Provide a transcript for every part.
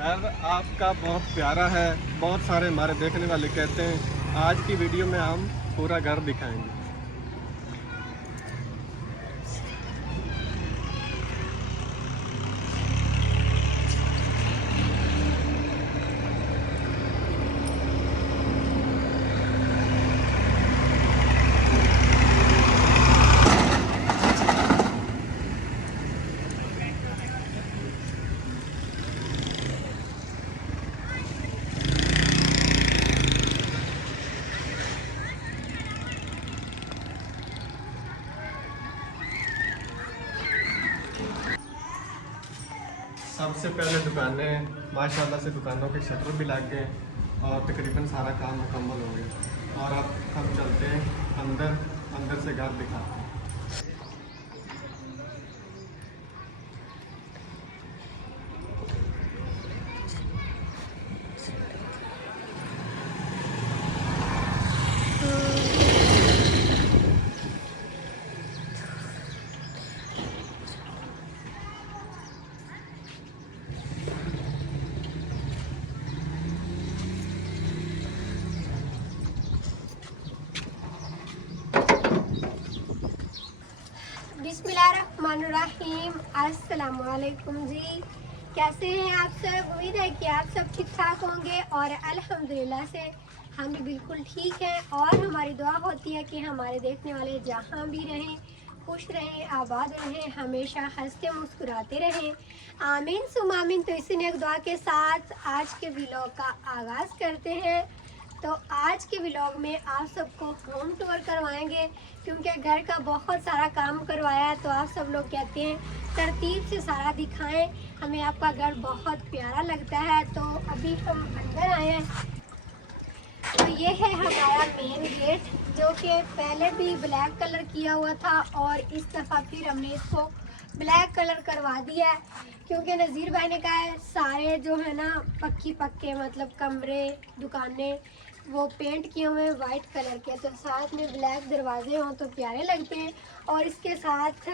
घर आपका बहुत प्यारा है। बहुत सारे हमारे देखने वाले कहते हैं आज की वीडियो में हम पूरा घर दिखाएंगे। सबसे पहले दुकानें माशाल्लाह से दुकानों के शटर भी लग गए और तकरीबन सारा काम मुकम्मल हो गया। और अब हम चलते हैं अंदर से घर दिखाते हैं। बिस्मिल्लाहिर्रहमानिर्रहीम। अस्सलामुअलैकुम जी, कैसे हैं आप सब? उम्मीद है कि आप सब ठीक ठाक होंगे और अल्हम्दुलिल्लाह से हम भी बिल्कुल ठीक हैं। और हमारी दुआ होती है कि हमारे देखने वाले जहाँ भी रहें खुश रहें, आबाद रहें, हमेशा हंसते मुस्कुराते रहें। आमीन सुम आमीन। तो इसी नेक दुआ के साथ आज के व्लॉग का आगाज़ करते हैं। तो आज के व्लॉग में आप सबको होम टूर करवाएंगे क्योंकि घर का बहुत सारा काम करवाया है। तो आप सब लोग कहते हैं तरतीब से सारा दिखाएं, हमें आपका घर बहुत प्यारा लगता है। तो अभी हम अंदर आए हैं। तो ये है हमारा मेन गेट जो कि पहले भी ब्लैक कलर किया हुआ था और इस दफ़ा फिर हमने इसको ब्लैक कलर करवा दिया है क्योंकि नज़ीर भाई ने कहा है सारे जो है ना पक्के मतलब कमरे दुकानें वो पेंट किए हुए हैं वाइट कलर के, तो साथ में ब्लैक दरवाजे हों तो प्यारे लगते हैं। और इसके साथ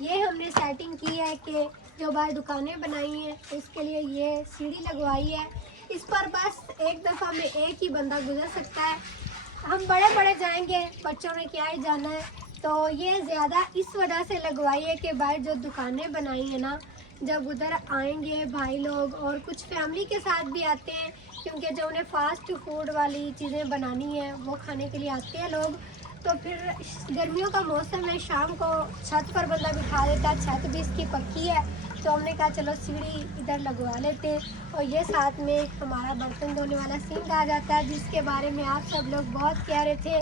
ये हमने सेटिंग की है कि जो बाहर दुकानें बनाई हैं उसके लिए ये सीढ़ी लगवाई है। इस पर बस एक दफ़ा में एक ही बंदा गुजर सकता है। हम बड़े जाएंगे, बच्चों ने क्या ही जाना है। तो ये ज़्यादा इस वजह से लगवाई है कि बाहर जो दुकानें बनाई हैं ना, जब उधर आएंगे भाई लोग और कुछ फैमिली के साथ भी आते हैं क्योंकि जो उन्हें फास्ट फूड वाली चीज़ें बनानी है वो खाने के लिए आते हैं लोग। तो फिर गर्मियों का मौसम है, शाम को छत पर बंदा बिठा देता है, छत भी इसकी पक्की है। तो हमने कहा चलो सीढ़ी इधर लगवा लेते हैं। और ये साथ में हमारा बर्तन धोने वाला सिंक आ जाता है जिसके बारे में आप सब लोग बहुत कह रहे थे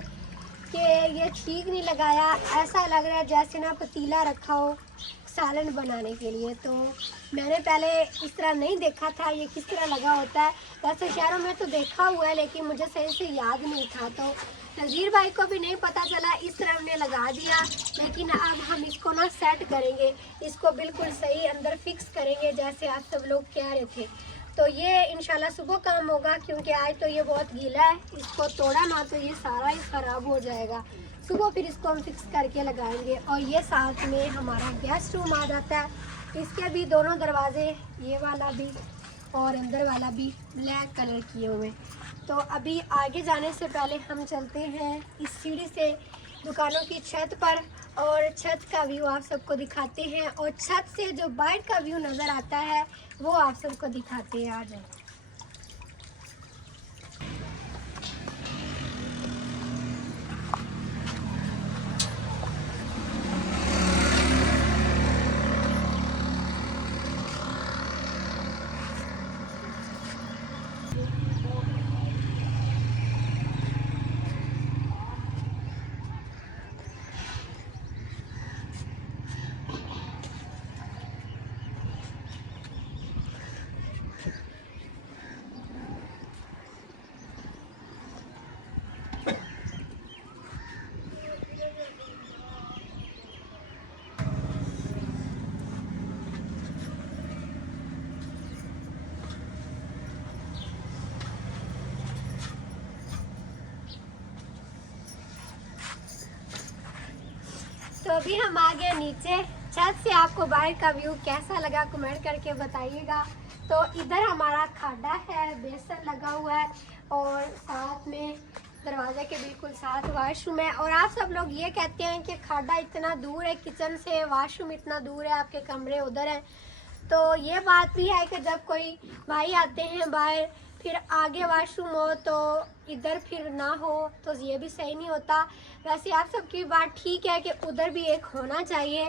कि ये ठीक नहीं लगाया, ऐसा लग रहा है जैसे ना पतीला रखा हो सालन बनाने के लिए। तो मैंने पहले इस तरह नहीं देखा था ये किस तरह लगा होता है। वैसे शहरों में तो देखा हुआ है लेकिन मुझे सही से याद नहीं था। तो नज़ीर भाई को भी नहीं पता चला, इस तरह हमने लगा दिया। लेकिन अब हम इसको ना सेट करेंगे, इसको बिल्कुल सही अंदर फिक्स करेंगे जैसे आप सब लोग कह रहे थे। तो ये इंशाल्लाह सुबह काम होगा क्योंकि आज तो ये बहुत गीला है, इसको तोड़ा ना तो ये सारा ही ख़राब हो जाएगा। सुबह फिर इसको हम फिक्स करके लगाएंगे। और ये साथ में हमारा गेस्ट रूम आ जाता है। इसके भी दोनों दरवाजे, ये वाला भी और अंदर वाला भी ब्लैक कलर किए हुए। तो अभी आगे जाने से पहले हम चलते हैं इस सीढ़ी से दुकानों की छत पर और छत का व्यू आप सबको दिखाते हैं और छत से जो बाहर का व्यू नज़र आता है वो आप सबको दिखाते हैं। आ जाए। तो अभी हम आ गए नीचे। छत से आपको बाहर का व्यू कैसा लगा कमेंट करके बताइएगा। तो इधर हमारा खाड़ा है, बेसन लगा हुआ है और साथ में दरवाजे के बिल्कुल साथ वाशरूम है। और आप सब लोग ये कहते हैं कि खाड़ा इतना दूर है किचन से, वाशरूम इतना दूर है, आपके कमरे उधर हैं। तो ये बात भी है कि जब कोई भाई आते हैं बाहर, फिर आगे वाशरूम हो तो इधर फिर ना हो तो ये भी सही नहीं होता। वैसे आप सबकी बात ठीक है कि उधर भी एक होना चाहिए,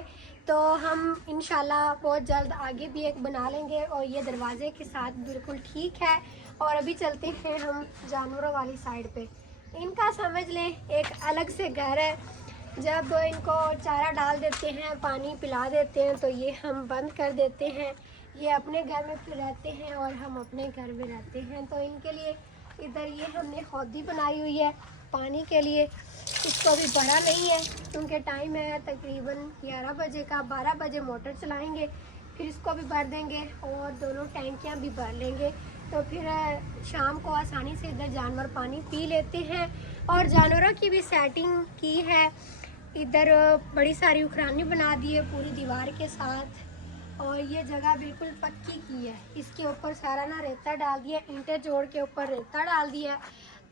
तो हम इंशाल्लाह बहुत जल्द आगे भी एक बना लेंगे। और ये दरवाजे के साथ बिल्कुल ठीक है। और अभी चलते हैं हम जानवरों वाली साइड पे। इनका समझ लें एक अलग से घर है। जब इनको चारा डाल देते हैं, पानी पिला देते हैं, तो ये हम बंद कर देते हैं। ये अपने घर में फिर रहते हैं और हम अपने घर में रहते हैं। तो इनके लिए इधर ये हमने हौदी बनाई हुई है पानी के लिए। इसको अभी भरा नहीं है क्योंकि टाइम है तकरीबन 11 बजे का। 12 बजे मोटर चलाएंगे, फिर इसको भी भर देंगे और दोनों टैंकियाँ भी भर लेंगे। तो फिर शाम को आसानी से इधर जानवर पानी पी लेते हैं। और जानवरों की भी सेटिंग की है। इधर बड़ी सारी उखरानी बना दी है पूरी दीवार के साथ। और ये जगह बिल्कुल पक्की की है। इसके ऊपर सारा ना रेता डाल दिया, ईंटें जोड़ के ऊपर रेता डाल दिया।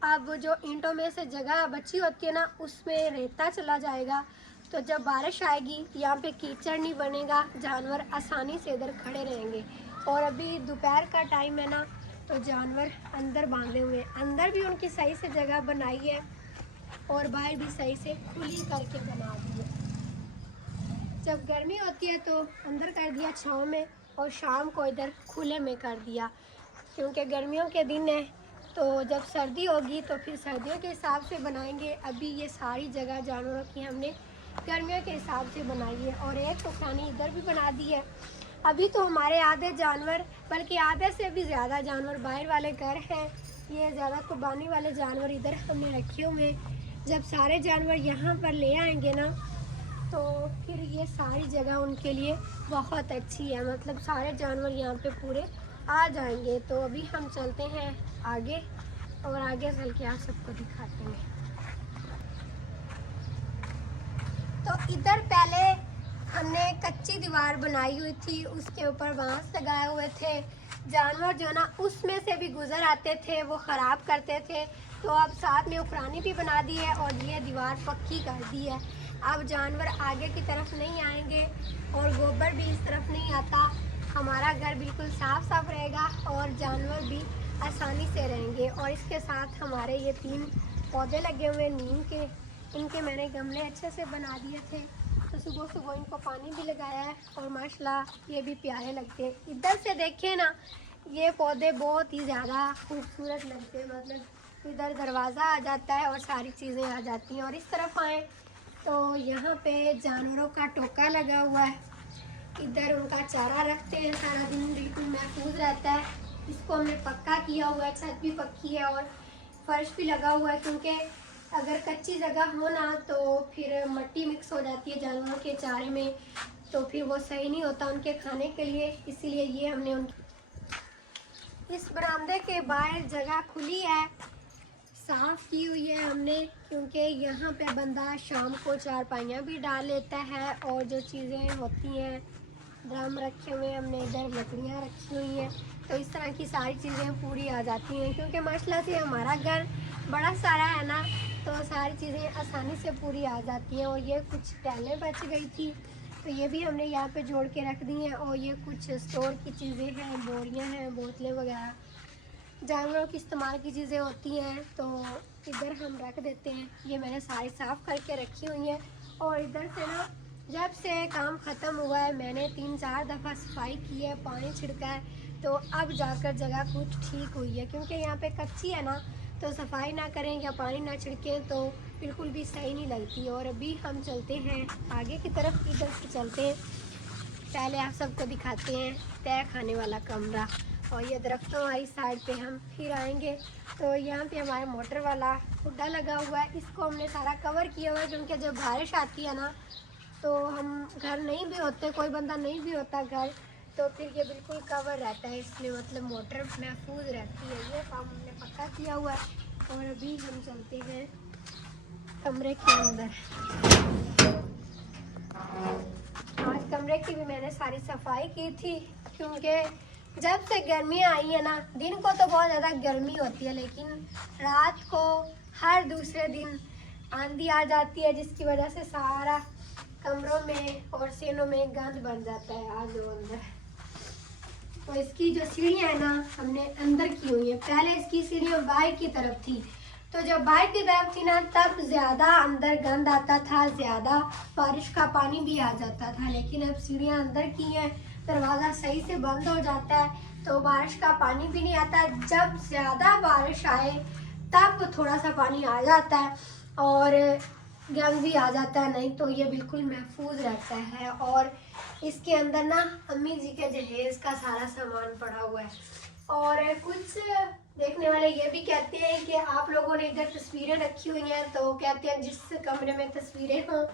अब जो ईंटों में से जगह बची होती है ना, उसमें रेता चला जाएगा। तो जब बारिश आएगी यहाँ पे कीचड़ नहीं बनेगा, जानवर आसानी से इधर खड़े रहेंगे। और अभी दोपहर का टाइम है ना, तो जानवर अंदर बांधे हुए हैं। अंदर भी उनकी सही से जगह बनाई है और बाहर भी सही से खुली करके बना दी है। जब गर्मी होती है तो अंदर कर दिया छाँव में, और शाम को इधर खुले में कर दिया क्योंकि गर्मियों के दिन है। तो जब सर्दी होगी तो फिर सर्दियों के हिसाब से बनाएंगे। अभी ये सारी जगह जानवरों की हमने गर्मियों के हिसाब से बनाई है। और एक टुकरानी इधर भी बना दी है। अभी तो हमारे आधे जानवर, बल्कि आधे से भी ज़्यादा जानवर बाहर वाले घर हैं। ये ज़्यादा कुर्बानी वाले जानवर इधर हमने रखे हुए हैं। जब सारे जानवर यहाँ पर ले आएंगे ना, तो फिर ये सारी जगह उनके लिए बहुत अच्छी है। मतलब सारे जानवर यहाँ पे पूरे आ जाएंगे। तो अभी हम चलते हैं आगे और आगे चल के आप सबको दिखाते हैं। तो इधर पहले हमने कच्ची दीवार बनाई हुई थी, उसके ऊपर बांस लगाए हुए थे। जानवर जो ना उसमें से भी गुजर आते थे, वो ख़राब करते थे। तो अब साथ में उखरानी भी बना दी है और ये दीवार पक्की कर दी है। अब जानवर आगे की तरफ नहीं आएंगे और गोबर भी इस तरफ नहीं आता। हमारा घर बिल्कुल साफ साफ रहेगा और जानवर भी आसानी से रहेंगे। और इसके साथ हमारे ये 3 पौधे लगे हुए नीम के, इनके मैंने गमले अच्छे से बना दिए थे। तो सुबह सुबह इनको पानी भी लगाया है और माशाल्लाह ये भी प्यारे लगते हैं। इधर से देखिए ना, ये पौधे बहुत ही ज़्यादा खूबसूरत लगते हैं। मतलब इधर दरवाज़ा आ जाता है और सारी चीज़ें आ जाती हैं। और इस तरफ आए तो यहाँ पे जानवरों का टोका लगा हुआ है। इधर उनका चारा रखते हैं, सारा दिन बिल्कुल महफूज रहता है। इसको हमने पक्का किया हुआ है, छत भी पक्की है और फर्श भी लगा हुआ है। क्योंकि अगर कच्ची जगह हो ना तो फिर मिट्टी मिक्स हो जाती है जानवरों के चारे में, तो फिर वो सही नहीं होता उनके खाने के लिए। इसीलिए ये हमने उनकी इस बरामदे के बाहर जगह खुली है, साफ़ की हुई है हमने। क्योंकि यहाँ पे बंदा शाम को चारपाइयाँ भी डाल लेता है और जो चीज़ें होती हैं, ड्रम रखे हुए हैं हमने, इधर लकड़ियाँ रखी हुई हैं। तो इस तरह की सारी चीज़ें पूरी आ जाती हैं। क्योंकि माशाल्लाह से हमारा घर बड़ा सारा है ना, तो सारी चीज़ें आसानी से पूरी आ जाती हैं। और ये कुछ टाइलें बच गई थी तो ये भी हमने यहाँ पे जोड़ के रख दी हैं। और ये कुछ स्टोर की चीज़ें हैं, बोरियाँ हैं, बोतलें वगैरह, जानवरों की इस्तेमाल की चीज़ें होती हैं, तो इधर हम रख देते हैं। ये मैंने सारी साफ़ करके रखी हुई है। और इधर से ना, जब से काम ख़त्म हुआ है मैंने 3-4 दफ़ा सफाई की है, पानी छिड़का है। तो अब जाकर जगह कुछ ठीक हुई है। क्योंकि यहाँ पे कच्ची है ना, तो सफाई ना करें या पानी ना छिड़कें तो बिल्कुल भी सही नहीं लगती। और अभी हम चलते हैं आगे की तरफ, इधर से चलते हैं। पहले आप सबको दिखाते हैं तय खाने वाला कमरा। और ये दरख्तों वाली साइड पे हम फिर आएंगे। तो यहाँ पे हमारा मोटर वाला खुड्डा लगा हुआ है, इसको हमने सारा कवर किया हुआ है। क्योंकि जब बारिश आती है ना, तो हम घर नहीं भी होते, कोई बंदा नहीं भी होता घर, तो फिर ये बिल्कुल कवर रहता है, इसलिए मतलब मोटर महफूज रहती है। ये काम हमने पक्का किया हुआ है। और अभी हम चलते हैं कमरे के अंदर। आज कमरे की भी मैंने सारी सफाई की थी क्योंकि जब से गर्मियाँ आई है ना, दिन को तो बहुत ज़्यादा गर्मी होती है, लेकिन रात को हर दूसरे दिन आंधी आ जाती है, जिसकी वजह से सारा कमरों में और सीनों में गंद बन जाता है आज वो अंदर। तो इसकी जो सीढ़ियाँ है ना, हमने अंदर की हुई है। पहले इसकी सीढ़ियाँ बाहर की तरफ थी, तो जब बाहर की तरफ थी ना, तब ज़्यादा अंदर गंद आता था, ज़्यादा बारिश का पानी भी आ जाता था। लेकिन अब सीढ़ियाँ अंदर की हैं, दरवाज़ा सही से बंद हो जाता है, तो बारिश का पानी भी नहीं आता। जब ज़्यादा बारिश आए तब थोड़ा सा पानी आ जाता है और गंद भी आ जाता है, नहीं तो ये बिल्कुल महफूज रहता है। और इसके अंदर ना अम्मी जी के जहेज का सारा सामान पड़ा हुआ है। और कुछ देखने वाले ये भी कहते हैं कि आप लोगों ने इधर तस्वीरें रखी हुई हैं, तो कहते हैं जिस कमरे में तस्वीरें हों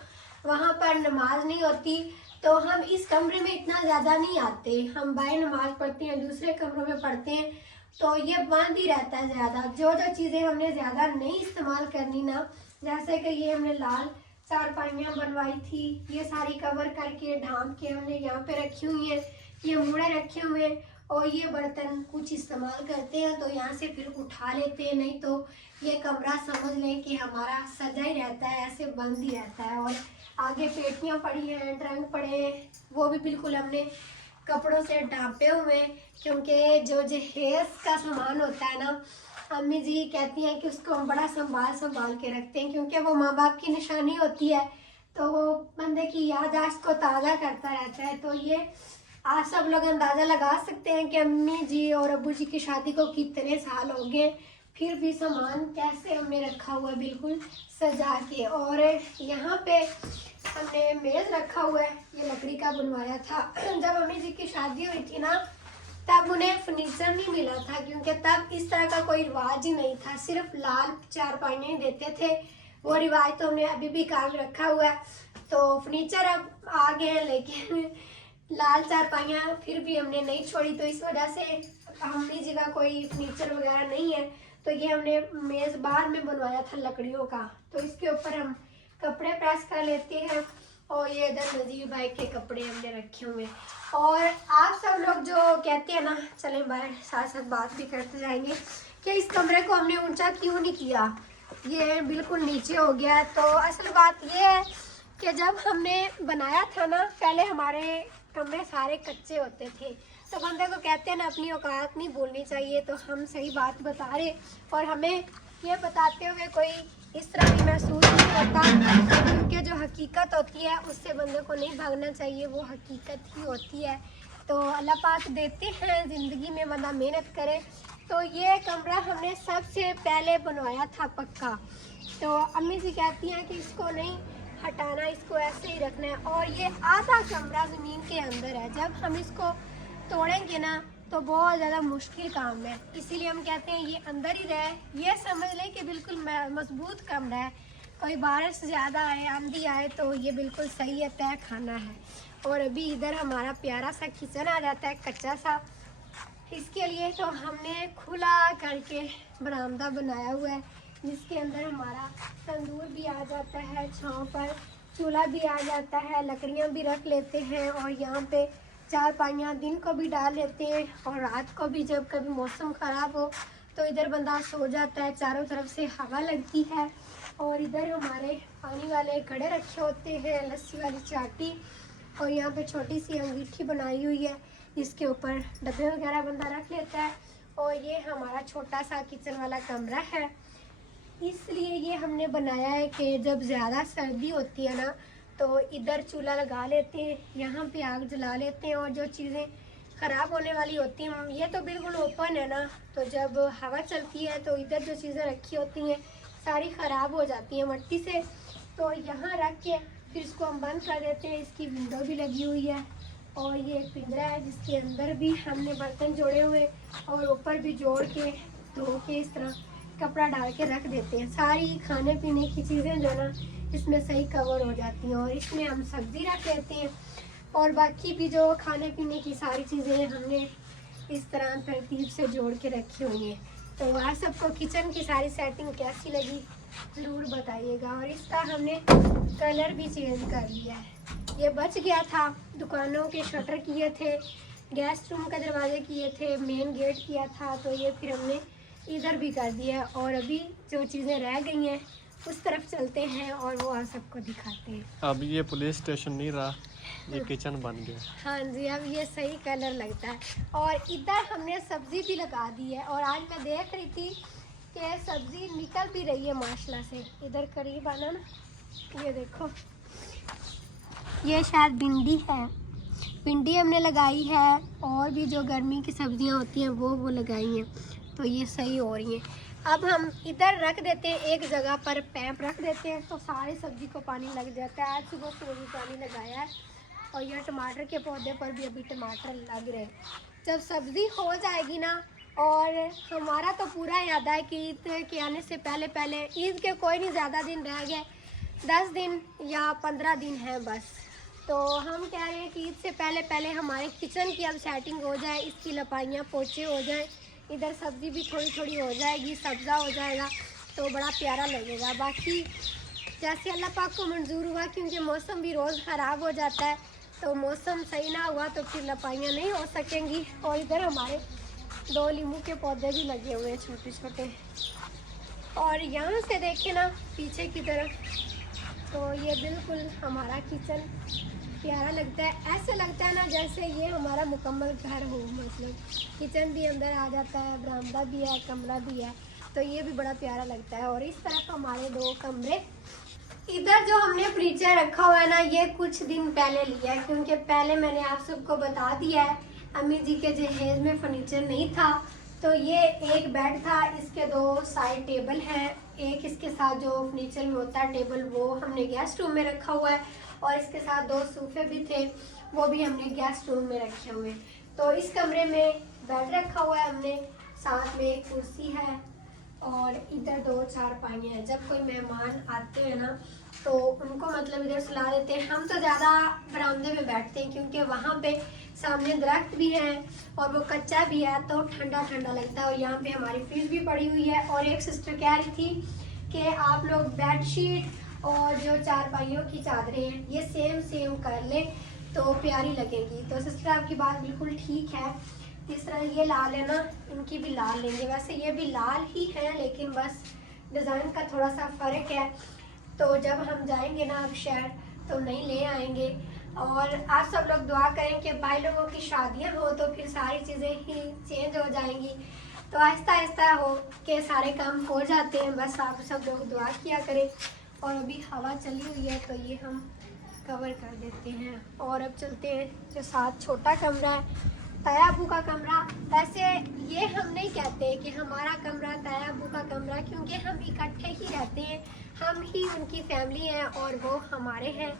वहाँ पर नमाज नहीं होती। तो हम इस कमरे में इतना ज़्यादा नहीं आते, हम बाहर नमाज पढ़ते हैं, दूसरे कमरों में पढ़ते हैं, तो ये बंद ही रहता है ज़्यादा। जो जो चीज़ें हमने ज़्यादा नहीं इस्तेमाल करनी ना, जैसे कि ये हमने लाल चारपाइयाँ बनवाई थी, ये सारी कवर करके ढांप के हमने यहाँ पे रखी हुई है, ये मूड़े रखे हुए हैं। और ये बर्तन कुछ इस्तेमाल करते हैं तो यहाँ से फिर उठा लेते हैं, नहीं तो ये कमरा समझ लें कि हमारा सजा ही रहता है, ऐसे बंद ही रहता है। और आगे पेटियाँ पड़ी हैं, ट्रंक पड़े हैं, वो भी बिल्कुल हमने कपड़ों से ढांपे हुए हैं, क्योंकि जो जहेज का सामान होता है ना, अम्मी जी कहती हैं कि उसको हम बड़ा संभाल के रखते हैं, क्योंकि वो माँ बाप की निशानी होती है, तो वो बंदे की याददाश्त को ताज़ा करता रहता है। तो ये आज सब लोग अंदाज़ा लगा सकते हैं कि अम्मी जी और अब्बू जी की शादी को कितने साल हो गए, फिर भी सामान कैसे हमने रखा हुआ है बिल्कुल सजा के। और यहाँ पे हमने मेज़ रखा हुआ है, ये लकड़ी का बनवाया था। जब अम्मी जी की शादी हुई थी ना, तब उन्हें फर्नीचर नहीं मिला था, क्योंकि तब इस तरह का कोई रिवाज ही नहीं था, सिर्फ लाल चारपाइयाँ ही देते थे। वो रिवाज तो हमने अभी भी कायम रखा हुआ है। तो फर्नीचर अब आ गए हैं, लेकिन लाल चारपाइयाँ फिर भी हमने नहीं छोड़ी, तो इस वजह से अम्मी जी का कोई फर्नीचर वगैरह नहीं है। तो ये हमने मेज़ बाहर में बनवाया था लकड़ियों का, तो इसके ऊपर हम कपड़े प्रेस कर लेते हैं। और ये इधर नजीर भाई के कपड़े हमने रखे हुए हैं। और आप सब लोग जो कहते हैं ना, चलें बाहर साथ साथ बात भी करते जाएंगे कि इस कमरे को हमने ऊंचा क्यों नहीं किया, ये बिल्कुल नीचे हो गया है। तो असल बात ये है कि जब हमने बनाया था ना, पहले हमारे कमरे सारे कच्चे होते थे, तो बंदे को कहते हैं ना अपनी औकात नहीं भूलनी चाहिए। तो हम सही बात बता रहे, और हमें ये बताते हुए कोई इस तरह भी महसूस नहीं होता, क्योंकि जो हकीकत होती है उससे बंदे को नहीं भागना चाहिए, वो हकीकत ही होती है। तो अल्लाह पाक देते हैं ज़िंदगी में, बंदा मेहनत करे। तो ये कमरा हमने सबसे पहले बनवाया था पक्का। तो अम्मी जी कहती हैं कि इसको नहीं हटाना, इसको ऐसे ही रखना है। और ये आधा कमरा ज़मीन के अंदर है, जब हम इसको तोड़ेंगे ना तो बहुत ज़्यादा मुश्किल काम है, इसीलिए हम कहते हैं ये अंदर ही रहे। ये समझ लें कि बिल्कुल मजबूत कमरा है, कोई बारिश ज़्यादा आए, आंधी आए तो ये बिल्कुल सही है, तय खाना है। और अभी इधर हमारा प्यारा सा किचन आ जाता है कच्चा सा, इसके लिए तो हमने खुला करके बरामदा बनाया हुआ है, जिसके अंदर हमारा तंदूर भी आ जाता है, छाँव पर चूल्हा भी आ जाता है, लकड़ियाँ भी रख लेते हैं। और यहाँ पे चारपाइयाँ दिन को भी डाल लेते हैं, और रात को भी जब कभी मौसम ख़राब हो तो इधर बंदा सो जाता है, चारों तरफ से हवा लगती है। और इधर हमारे पानी वाले घड़े रखे होते हैं, लस्सी वाली चाटी, और यहाँ पे छोटी सी अंगीठी बनाई हुई है, जिसके ऊपर डब्बे वगैरह बंदा रख लेता है। और ये हमारा छोटा सा किचन वाला कमरा है, इसलिए ये हमने बनाया है कि जब ज़्यादा सर्दी होती है ना, तो इधर चूल्हा लगा लेते हैं, यहाँ पे आग जला लेते हैं। और जो चीज़ें ख़राब होने वाली होती हैं, ये तो बिल्कुल ओपन है ना, तो जब हवा चलती है तो इधर जो चीज़ें रखी होती हैं सारी ख़राब हो जाती हैं मट्टी से, तो यहाँ रख के फिर इसको हम बंद कर देते हैं। इसकी विंडो भी लगी हुई है, और ये एक पिंजरा है जिसके अंदर भी हमने बर्तन जोड़े हुए, और ऊपर भी जोड़ के धो के इस तरह कपड़ा डाल के रख देते हैं। सारी खाने पीने की चीज़ें जो ना इसमें सही कवर हो जाती हैं, और इसमें हम सब्ज़ी रख लेते हैं। और बाकी भी जो खाने पीने की सारी चीज़ें हमने इस तरह तरतीब से जोड़ के रखी हुई हैं। तो आप सबको किचन की सारी सेटिंग कैसी लगी ज़रूर बताइएगा। और इसका हमने कलर भी चेंज कर लिया है, ये बच गया था, दुकानों के शटर किए थे, गेस्ट रूम का दरवाजे किए थे, मेन गेट किया था, तो ये फिर हमने इधर भी कर दिया। और अभी जो चीज़ें रह गई हैं उस तरफ चलते हैं और वो आप सबको दिखाते हैं। अब ये पुलिस स्टेशन नहीं रहा, ये किचन बन गया। हाँ जी, अब ये सही कलर लगता है। और इधर हमने सब्ज़ी भी लगा दी है और आज मैं देख रही थी कि सब्ज़ी निकल भी रही है माशाल्लाह से। इधर करीब आना ना, ये देखो, ये शायद भिंडी है, भिंडी हमने लगाई है और भी जो गर्मी की सब्जियां होती हैं वो लगाई हैं, तो ये सही हो रही हैं। अब हम इधर रख देते हैं, एक जगह पर पैप रख देते हैं तो सारी सब्जी को पानी लग जाता है। आज सुबह सुबह भी पानी लगाया है और यह टमाटर के पौधे पर भी अभी टमाटर लग रहे हैं। जब सब्ज़ी हो जाएगी ना, और हमारा तो पूरा इरादा है कि ईद के आने से पहले पहले, ईद के कोई नहीं ज़्यादा दिन रह गए, 10 दिन या 15 दिन है बस, तो हम कह रहे हैं कि ईद से पहले पहले हमारे किचन की अब सेटिंग हो जाए, इसकी लपाइयाँ पोछे हो जाए, इधर सब्ज़ी भी थोड़ी थोड़ी हो जाएगी, सब्ज़ा हो जाएगा तो बड़ा प्यारा लगेगा। बाकी जैसे अल्लाह पाक को मंजूर हुआ, क्योंकि मौसम भी रोज़ ख़राब हो जाता है, तो मौसम सही ना हुआ तो फिर लपाइयाँ नहीं हो सकेंगी। और इधर हमारे 2 नींबू के पौधे भी लगे हुए हैं छोटे छोटे। और यहाँ से देखें ना पीछे की तरफ, तो ये बिल्कुल हमारा किचन प्यारा लगता है। ऐसे लगता है ना जैसे ये हमारा मुकम्मल घर हो, मतलब किचन भी अंदर आ जाता है, बरामदा भी है, कमरा भी है, तो ये भी बड़ा प्यारा लगता है। और इस तरफ हमारे 2 कमरे। इधर जो हमने फर्नीचर रखा हुआ है ना, ये कुछ दिन पहले लिया है, क्योंकि पहले मैंने आप सबको बता दिया है अम्मी जी के जहेज में फर्नीचर नहीं था। तो ये एक बेड था, इसके 2 साइड टेबल हैं, एक इसके साथ जो फर्नीचर में होता है टेबल वो हमने गेस्ट रूम में रखा हुआ है, और इसके साथ 2 सोफे भी थे, वो भी हमने गेस्ट रूम में रखे हुए हैं। तो इस कमरे में बेड रखा हुआ है हमने, साथ में एक कुर्सी है और इधर 2 चारपाइयाँ हैं। जब कोई मेहमान आते हैं ना तो उनको मतलब इधर सुला देते हैं। हम तो ज़्यादा बरामदे में बैठते हैं, क्योंकि वहाँ पे सामने दरख्त भी है और वो कच्चा भी है, तो ठंडा ठंडा लगता है। और यहाँ पे हमारी फ्रिज भी पड़ी हुई है। और एक सिस्टर कह रही थी कि आप लोग बेडशीट और जो चारपाइयों की चादरें हैं ये सेम कर लें तो प्यारी लगेगी। तो सिस्टर आपकी बात बिल्कुल ठीक है। इस तरह ये लाल है ना, इनकी भी लाल लेंगे। वैसे ये भी लाल ही है, लेकिन बस डिज़ाइन का थोड़ा सा फ़र्क है। तो जब हम जाएंगे ना अब शहर तो नहीं ले आएंगे। और आप सब लोग दुआ करें कि भाई लोगों की शादियां हो तो फिर सारी चीज़ें ही चेंज हो जाएंगी, तो आहिस्ता आहिस्ता हो के सारे काम हो जाते हैं। बस आप सब लोग दुआ किया करें। और अभी हवा चली हुई है तो ये हम कवर कर देते हैं। और अब चलते हैं जो साथ छोटा कमरा है, ताया अबू का कमरा। वैसे ये हम नहीं कहते कि हमारा कमरा ताया अबू का कमरा, क्योंकि हम इकट्ठे ही रहते हैं, हम ही उनकी फैमिली हैं और वो हमारे हैं,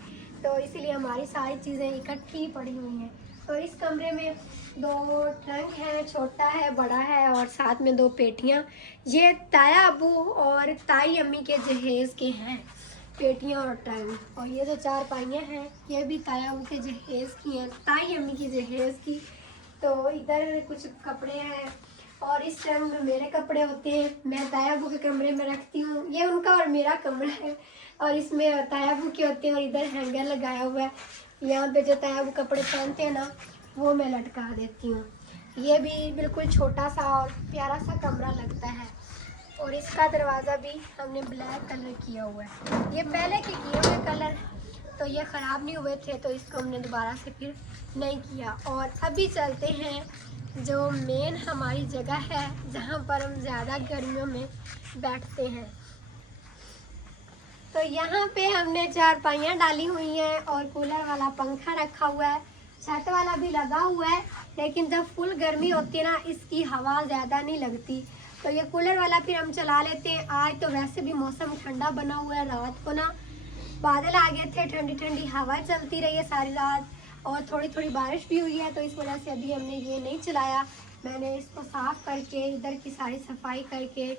तो इसीलिए हमारी सारी चीज़ें इकट्ठी पड़ी हुई हैं। तो इस कमरे में 2 ट्रंक हैं, छोटा है, बड़ा है, और साथ में 2 पेटियां। ये ताया अबू और ताई अम्मी के जहेज़ के हैं, पेटियां और ट्रंक। और ये जो चारपाइयाँ हैं ये भी ताया अबू के जहेज़ की हैं, ताई अम्मी की जहेज़ की। तो इधर कुछ कपड़े हैं और इस ट्रंक में मेरे कपड़े होते हैं, मैं ताया अबू के कमरे में रखती हूँ। ये उनका और मेरा कमरा है और इसमें ताया अबू के होते हैं। और इधर हैंगर लगाया हुआ है, यहाँ पे जो ताया अबू कपड़े पहनते हैं ना वो मैं लटका देती हूँ। ये भी बिल्कुल छोटा सा और प्यारा सा कमरा लगता है। और इसका दरवाज़ा भी हमने ब्लैक कलर किया हुआ है, ये पहले के किए हुए कलर, तो ये ख़राब नहीं हुए थे, तो इसको हमने दोबारा से फिर नहीं किया। और अभी चलते हैं जो मेन हमारी जगह है जहाँ पर हम ज़्यादा गर्मियों में बैठते हैं। तो यहाँ पे हमने चारपाइयाँ डाली हुई हैं और कूलर वाला पंखा रखा हुआ है, छत वाला भी लगा हुआ है, लेकिन जब फुल गर्मी होती है ना इसकी हवा ज़्यादा नहीं लगती, तो ये कूलर वाला फिर हम चला लेते हैं। आज तो वैसे भी मौसम ठंडा बना हुआ है, रात को ना बादल आ गए थे, ठंडी ठंडी हवा चलती रही है सारी रात और थोड़ी थोड़ी बारिश भी हुई है, तो इस वजह से अभी हमने ये नहीं चलाया। मैंने इसको साफ़ करके इधर की सारी सफाई करके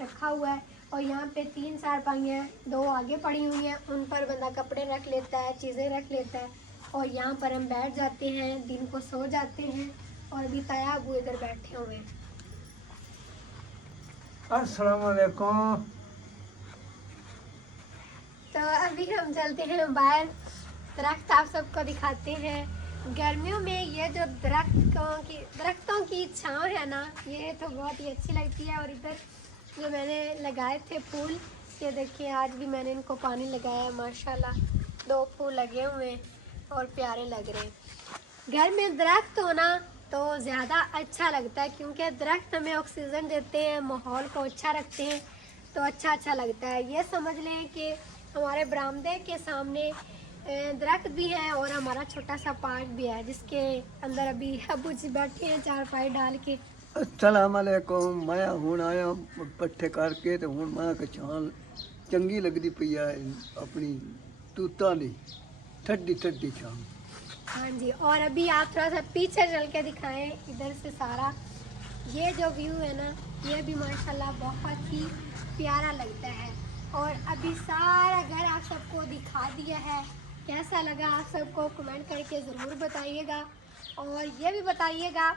रखा हुआ है। और यहाँ पे 3 चारपाइयाँ हैं, 2 आगे पड़ी हुई हैं, उन पर बंदा कपड़े रख लेता है, चीज़ें रख लेता है, और यहाँ पर हम बैठ जाते हैं, दिन को सो जाते हैं। और अभी ताया अबू इधर बैठे हुए हैं। अस्सलाम वालेकुम। तो अभी हम चलते हैं बाहर, दरख्त आप सबको दिखाते हैं। गर्मियों में ये जो दरख्तों की छांव है ना, ये तो बहुत ही अच्छी लगती है। और इधर जो मैंने लगाए थे फूल, ये देखिए आज भी मैंने इनको पानी लगाया, माशाल्लाह 2 फूल लगे हुए हैं और प्यारे लग रहे हैं। घर में दरख्त होना तो ज़्यादा अच्छा लगता है, क्योंकि दरख्त हमें ऑक्सीजन देते हैं, माहौल को अच्छा रखते हैं, तो अच्छा लगता है। ये समझ लें कि हमारे बरामदे के सामने दरख्त भी है और हमारा छोटा सा पार्क भी है, जिसके अंदर अभी अबू जी बैठे हैं चारपाई डाल के। अस्सलाम वालेकुम। मैं हुण आया पट्ठे करके तो हुण मैं कि छाल चंगी लगती पई है अपनी तूतां दी ठंडी ठंडी छाल। हाँ जी, और अभी आप थोड़ा सा पीछे चल के दिखाएं इधर से सारा ये जो व्यू है ना, ये भी माशाल्लाह बहुत ही प्यारा लगता है। और अभी सारा घर आप सबको दिखा दिया है, कैसा लगा आप सबको कमेंट करके ज़रूर बताइएगा। और ये भी बताइएगा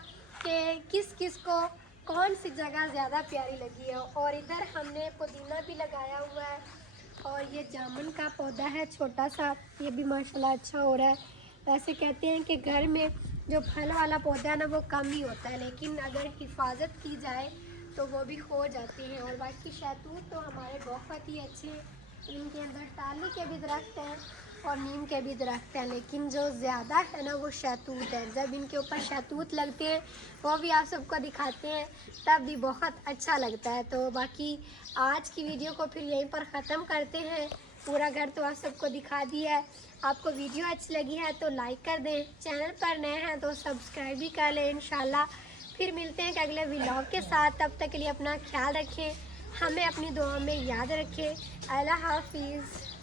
कि किस किस को कौन सी जगह ज़्यादा प्यारी लगी है। और इधर हमने पुदीना भी लगाया हुआ है और ये जामुन का पौधा है छोटा सा, ये भी माशाल्लाह अच्छा हो रहा है। वैसे कहते हैं कि घर में जो फल वाला पौधा है ना, वो कम ही होता है, लेकिन अगर हिफाजत की जाए तो वो भी हो जाते हैं। और बाकी शहतूत तो हमारे बहुत ही अच्छे हैं, इनके अंदर टाली के भी दरख्त हैं और नीम के भी दरख्त हैं, लेकिन जो ज़्यादा है ना वो शहतूत है। जब इनके ऊपर शहतूत लगते हैं वो भी आप सबको दिखाते हैं, तब भी बहुत अच्छा लगता है। तो बाकी आज की वीडियो को फिर यहीं पर ख़त्म करते हैं। पूरा घर तो आप सबको दिखा दिया है। आपको वीडियो अच्छी लगी है तो लाइक कर दें, चैनल पर नए हैं तो सब्सक्राइब भी कर लें। इंशाल्लाह फिर मिलते हैं एक अगले व्लॉग के साथ। तब तक के लिए अपना ख्याल रखें, हमें अपनी दुआ में याद रखें। अल्लाह हाफिज़।